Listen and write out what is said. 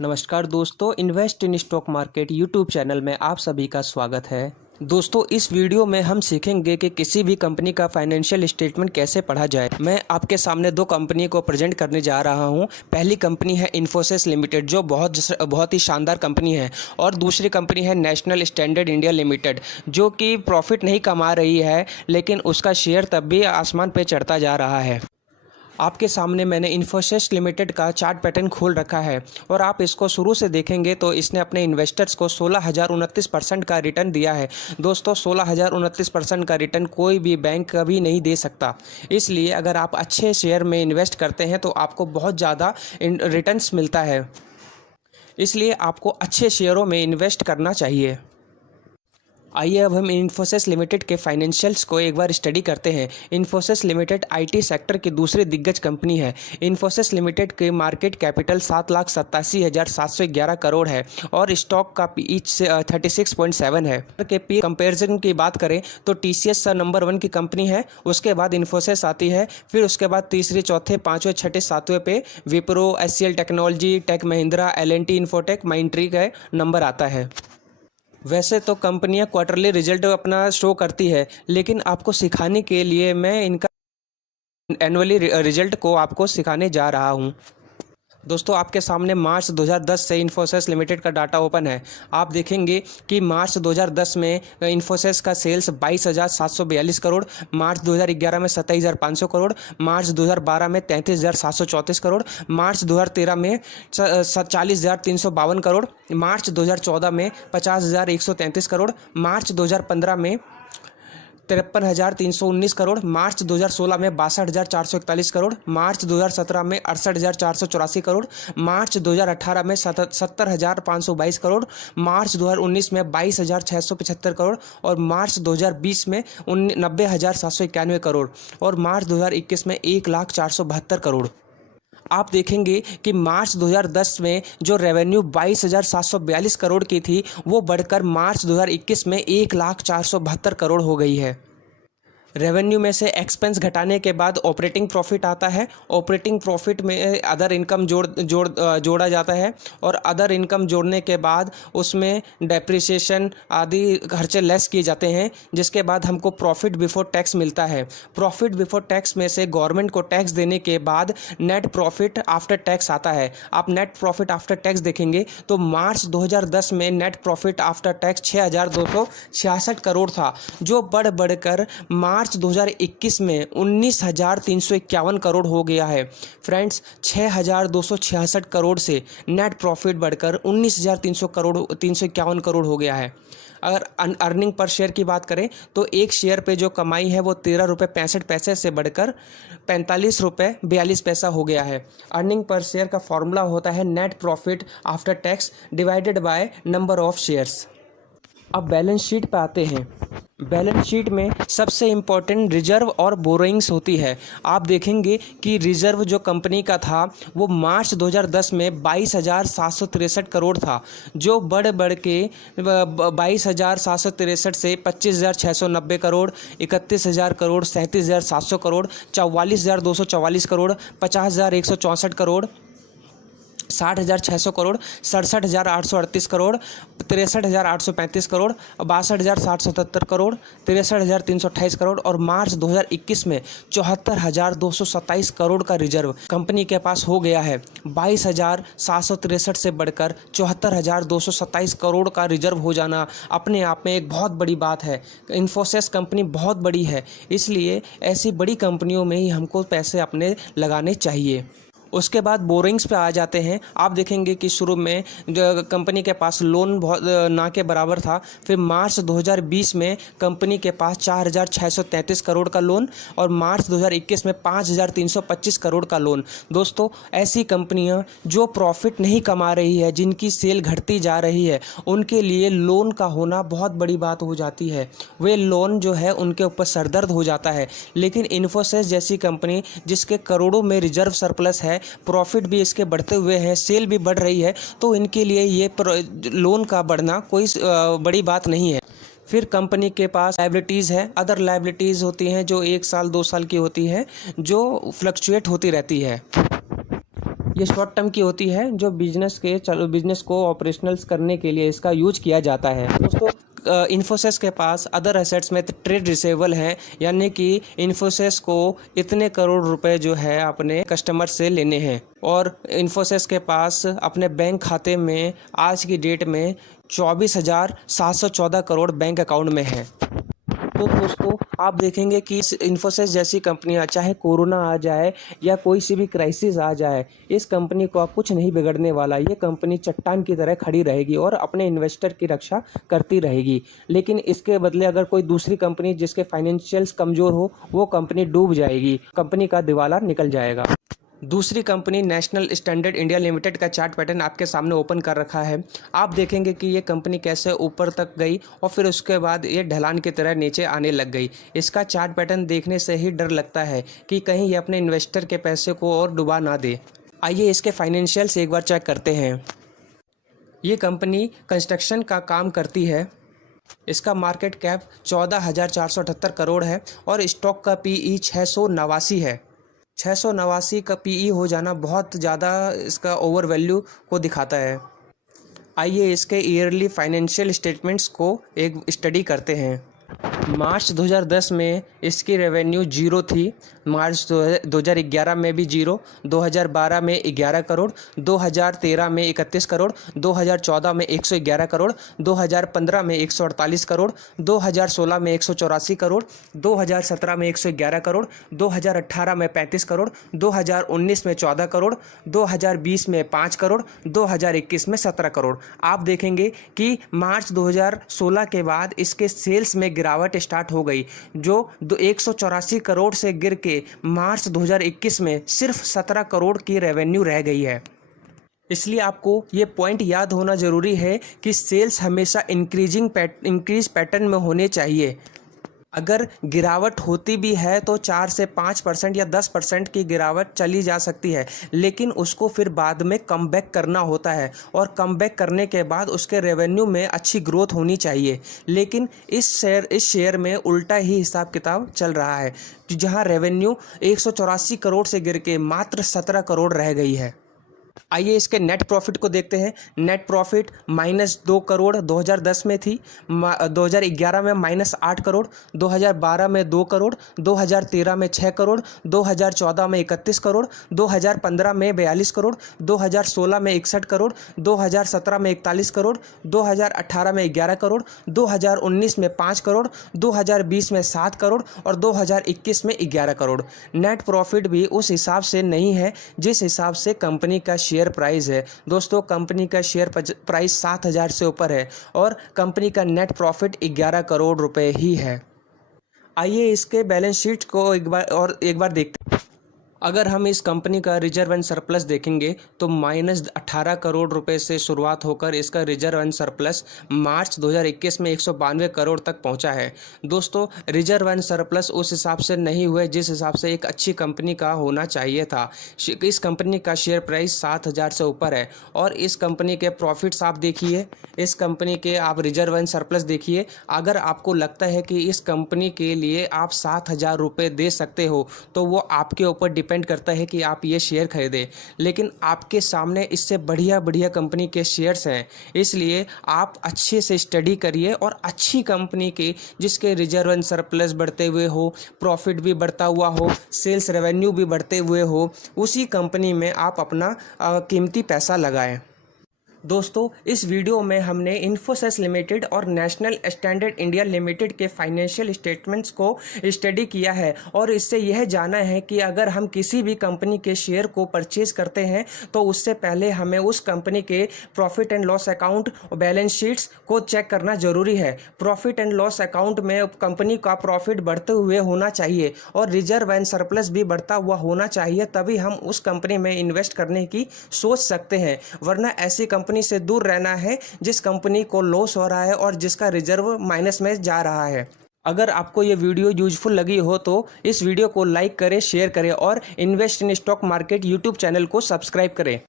नमस्कार दोस्तों, invest in stock market YouTube channel में आप सभी का स्वागत है। दोस्तों, इस वीडियो में हम सीखेंगे कि किसी भी कंपनी का फाइनेंशियल स्टेटमेंट कैसे पढ़ा जाए। मैं आपके सामने दो कंपनी को प्रेजेंट करने जा रहा हूं। पहली कंपनी है इन्फोसिस लिमिटेड, जो बहुत ही शानदार कंपनी है, और दूसरी कंपनी है नेशनल स्टैंडर्ड इंडिया लिमिटेड, जो कि प्रॉफिट नहीं कमा रही है, लेकिन उसका शेयर तब भी आसमान पर चढ़ता जा रहा है। आपके सामने मैंने इन्फोसिस लिमिटेड का चार्ट पैटर्न खोल रखा है और आप इसको शुरू से देखेंगे तो इसने अपने इन्वेस्टर्स को 16,029% का रिटर्न दिया है। दोस्तों, 16,029% का रिटर्न कोई भी बैंक कभी नहीं दे सकता। इसलिए अगर आप अच्छे शेयर में इन्वेस्ट करते हैं तो आपको बहुत ज़्यादा रिटर्न्स मिलता है। इसलिए आपको अच्छे शेयरों में इन्वेस्ट करना चाहिए। आइए अब हम इन्फोसिस लिमिटेड के फाइनेंशियल्स को एक बार स्टडी करते हैं। इन्फोसिस लिमिटेड आईटी सेक्टर की दूसरी दिग्गज कंपनी है। इन्फोसिस लिमिटेड के मार्केट कैपिटल 7,87,711 करोड़ है और स्टॉक का पी 36.7 है। के पी कंपेरिजन की बात करें तो टीसीएस नंबर 1 की कंपनी है, उसके बाद इन्फोसिस आती है, फिर उसके बाद तीसरे, चौथे, पाँचवें, छठे, सातवें पे Wipro, HCL technology, tech Mahindra, L and T Infotech, Mindtree का नंबर आता है। वैसे तो कंपनियां क्वार्टरली रिजल्ट अपना शो करती है, लेकिन आपको सिखाने के लिए मैं इनका एनुअली रिजल्ट को आपको सिखाने जा रहा हूं। दोस्तों, आपके सामने मार्च 2010 से इन्फोसिस लिमिटेड का डाटा ओपन है। आप देखेंगे कि मार्च 2010 में इन्फोसिस का सेल्स 22,742 करोड़, मार्च 2011 में 27,500 करोड़, मार्च 2012 में 33,734 करोड़, मार्च 2013 में 40,352 करोड़, मार्च 2014 में 50,133 करोड़, मार्च 2015 में 53,319 करोड़, मार्च 2016 में 62,441 करोड़, मार्च 2017 में 68,484 करोड़, मार्च 2018 में 70,522 करोड़, मार्च 2019 में 22,675 करोड़ और मार्च 2020 में 90,791 करोड़ और मार्च 2021 में 1,04,72 करोड़। आप देखेंगे कि मार्च 2010 में जो रेवेन्यू 22,742 करोड़ की थी, वो बढ़कर मार्च 2021 में 1,04,72 करोड़ हो गई है। रेवेन्यू में से एक्सपेंस घटाने के बाद ऑपरेटिंग प्रॉफिट आता है। ऑपरेटिंग प्रॉफिट में अदर इनकम जोड़ा जाता है और अदर इनकम जोड़ने के बाद उसमें डेप्रिसिएशन आदि खर्चे लेस किए जाते हैं, जिसके बाद हमको प्रॉफिट बिफोर टैक्स मिलता है। प्रॉफिट बिफोर टैक्स में से गवर्नमेंट को टैक्स देने के बाद नेट प्रॉफिट आफ्टर टैक्स आता है। आप नेट प्रॉफिट आफ्टर टैक्स देखेंगे तो मार्च 2010 में net profit after tax 6,266 crore था, जो बढ़कर मार्च 2021 में 19,351 करोड़ हो गया है। फ्रेंड्स, 6,266 करोड़ से नेट प्रॉफिट बढ़कर 19,351 करोड़ हो गया है। अगर अर्निंग पर शेयर की बात करें तो एक शेयर पे जो कमाई है वो 13 रुपये 65 पैसे से बढ़कर 45 रुपये 42 पैसा हो गया है। अर्निंग पर शेयर का फॉर्मूला होता है net profit after tax divided by number of shares. अब बैलेंस शीट पे आते हैं। बैलेंस शीट में सबसे इम्पोर्टेंट रिजर्व और बोरोइंग्स होती है। आप देखेंगे कि रिजर्व जो कंपनी का था वो मार्च 2010 में 22,763 करोड़ था, जो बढ़ के 22,763 से 25,690 करोड़, 31,000 करोड़, 37,700 करोड़, 44,244 करोड़, 50,164 करोड़, 60,600 करोड़, 67,838 करोड़, 63,835 करोड़, 62,777 करोड़, 63,328 करोड़ और मार्च 2021 में 74,227 करोड़ का रिजर्व कंपनी के पास हो गया है। 22,763 से बढ़कर 74,227 करोड़ का रिजर्व हो जाना अपने आप में एक बहुत बड़ी बात है। इन्फोसिस कंपनी बहुत बड़ी है, इसलिए ऐसी बड़ी कंपनियों में ही हमको पैसे अपने लगाने चाहिए। उसके बाद बोरिंग्स पे आ जाते हैं। आप देखेंगे कि शुरू में जो कंपनी के पास लोन बहुत ना के बराबर था, फिर मार्च 2020 में कंपनी के पास 4,633 करोड़ का लोन और मार्च 2021 में 5,325 करोड़ का लोन। दोस्तों, ऐसी कंपनियां जो प्रॉफिट नहीं कमा रही है, जिनकी सेल घटती जा रही है, उनके लिए लोन का होना बहुत बड़ी बात हो जाती है। वे लोन जो है उनके ऊपर सरदर्द हो जाता है। लेकिन इन्फोसिस जैसी कंपनी जिसके करोड़ों में रिजर्व सरप्लस है, प्रॉफिट भी इसके बढ़ते हुए हैं, सेल भी बढ़ रही है, तो इनके लिए ये लोन का बढ़ना कोई बड़ी बात नहीं है। फिर कंपनी के पास लायबिलिटीज़ है। अदर लायबिलिटीज़ होती हैं जो 1 साल 2 साल की होती है, जो फ्लक्चुएट होती रहती है। ये शॉर्ट टर्म की होती है, जो बिजनेस को ऑपरेशनल्स करने के लिए इसका यूज किया जाता है। दोस्तों, इन्फोसिस के पास अदर एसेट्स में ट्रेड रिसीवेबल हैं, यानी कि इन्फोसिस को इतने करोड़ रुपए जो है अपने कस्टमर से लेने हैं, और इन्फोसिस के पास अपने बैंक खाते में आज की डेट में 24,714 करोड़ बैंक अकाउंट में है। तो दोस्तों, आप देखेंगे कि इन्फोसिस जैसी कंपनियां, चाहे कोरोना आ जाए या कोई सी भी क्राइसिस आ जाए, इस कंपनी को अब कुछ नहीं बिगड़ने वाला। ये कंपनी चट्टान की तरह खड़ी रहेगी और अपने इन्वेस्टर की रक्षा करती रहेगी। लेकिन इसके बदले अगर कोई दूसरी कंपनी जिसके फाइनेंशियल्स कमज़ोर हो, वो कंपनी डूब जाएगी, कंपनी का दिवाला निकल जाएगा। दूसरी company national standard India limited का चार्ट पैटर्न आपके सामने ओपन कर रखा है। आप देखेंगे कि ये कंपनी कैसे ऊपर तक गई और फिर उसके बाद ये ढलान की तरह नीचे आने लग गई। इसका चार्ट पैटर्न देखने से ही डर लगता है कि कहीं ये अपने इन्वेस्टर के पैसे को और डुबा ना दे। आइए इसके फाइनेंशियल्स एक बार चेक करते हैं। ये कंपनी कंस्ट्रक्शन का काम करती है। इसका मार्केट कैप 14,478 करोड़ है और स्टॉक का PE 689 है। 689 का PE हो जाना बहुत ज़्यादा इसका ओवर वैल्यू को दिखाता है। आइए इसके ईयरली फाइनेंशियल स्टेटमेंट्स को एक स्टडी करते हैं। मार्च 2010 में इसकी रेवेन्यू 0 थी, मार्च 2011 में भी 0, 2012 में 11 करोड़, 2013 में 31 करोड़, 2014 में 111 करोड़, 2015 में 148 करोड़, 2016 में 184 करोड़, 2017 में 111 करोड़, 2018 में 35 करोड़, 2019 में 14 करोड़, 2020 में 5 करोड़, 2021 में 17 करोड़। आप देखेंगे कि मार्च 2016 के बाद इसके सेल्स में गिरावट स्टार्ट हो गई, जो 184 करोड़ से गिर के मार्च 2021 में सिर्फ 17 करोड़ की रेवेन्यू रह गई है। इसलिए आपको ये पॉइंट याद होना ज़रूरी है कि सेल्स हमेशा इंक्रीज पैटर्न में होने चाहिए। अगर गिरावट होती भी है तो 4 से 5% या 10% की गिरावट चली जा सकती है, लेकिन उसको फिर बाद में कमबैक करना होता है और कमबैक करने के बाद उसके रेवेन्यू में अच्छी ग्रोथ होनी चाहिए। लेकिन इस शेयर में उल्टा ही हिसाब किताब चल रहा है, जहां रेवेन्यू 184 करोड़ से गिर के मात्र 17 करोड़ रह गई है। आइए इसके नेट प्रॉफिट को देखते हैं। नेट प्रॉफिट -2 करोड़ 2010 में थी, 2011 में -8 करोड़, 2012 में 2 करोड़, 2013 में 6 करोड़, 2014 में 31 करोड़, 2015 में 42 करोड़, 2016 में 61 करोड़, 2017 में 41 करोड़, 2018 में 11 करोड़, 2019 में 5 करोड़, 2020 में 7 करोड़ और 2021 में 11 करोड़। नेट प्रॉफिट भी उस हिसाब से नहीं है जिस हिसाब से कंपनी का शेयर प्राइस है। दोस्तों, कंपनी का शेयर प्राइस 7,000 से ऊपर है और कंपनी का नेट प्रॉफिट 11 करोड़ रुपए ही है। आइए इसके बैलेंस शीट को एक बार देखते हैं। अगर हम इस कंपनी का रिजर्व एंड सरप्लस देखेंगे तो -18 करोड़ रुपए से शुरुआत होकर इसका रिजर्व एंड सरप्लस मार्च 2021 में 192 करोड़ तक पहुंचा है। दोस्तों, रिजर्व एंड सरप्लस उस हिसाब से नहीं हुए जिस हिसाब से एक अच्छी कंपनी का होना चाहिए था। इस कंपनी का शेयर प्राइस 7,000 से ऊपर है और इस कंपनी के प्रॉफिट्स आप देखिए, इस कंपनी के आप रिजर्व एंड सरप्लस देखिए। अगर आपको लगता है कि इस कंपनी के लिए आप 7,000 रुपये दे सकते हो तो वो आपके ऊपर डिपेंड करता है कि आप ये शेयर खरीदें, लेकिन आपके सामने इससे बढ़िया कंपनी के शेयर्स हैं। इसलिए आप अच्छे से स्टडी करिए और अच्छी कंपनी के जिसके रिजर्व एंड सरप्लस बढ़ते हुए हो, प्रॉफिट भी बढ़ता हुआ हो, सेल्स रेवेन्यू भी बढ़ते हुए हो, उसी कंपनी में आप अपना कीमती पैसा लगाएं। दोस्तों, इस वीडियो में हमने इन्फोसिस लिमिटेड और नेशनल स्टैंडर्ड इंडिया लिमिटेड के फाइनेंशियल स्टेटमेंट्स को स्टडी किया है और इससे यह जाना है कि अगर हम किसी भी कंपनी के शेयर को परचेज करते हैं तो उससे पहले हमें उस कंपनी के प्रॉफिट एंड लॉस अकाउंट और बैलेंस शीट्स को चेक करना जरूरी है। प्रॉफिट एंड लॉस अकाउंट में कंपनी का प्रॉफिट बढ़ते हुए होना चाहिए और रिजर्व एंड सरप्लस भी बढ़ता हुआ होना चाहिए, तभी हम उस कंपनी में इन्वेस्ट करने की सोच सकते हैं। वरना ऐसी कंपनी से दूर रहना है जिस कंपनी को लॉस हो रहा है और जिसका रिजर्व माइनस में जा रहा है। अगर आपको ये वीडियो यूजफुल लगी हो तो इस वीडियो को लाइक करें, शेयर करें और invest in stock market YouTube channel को सब्सक्राइब करें।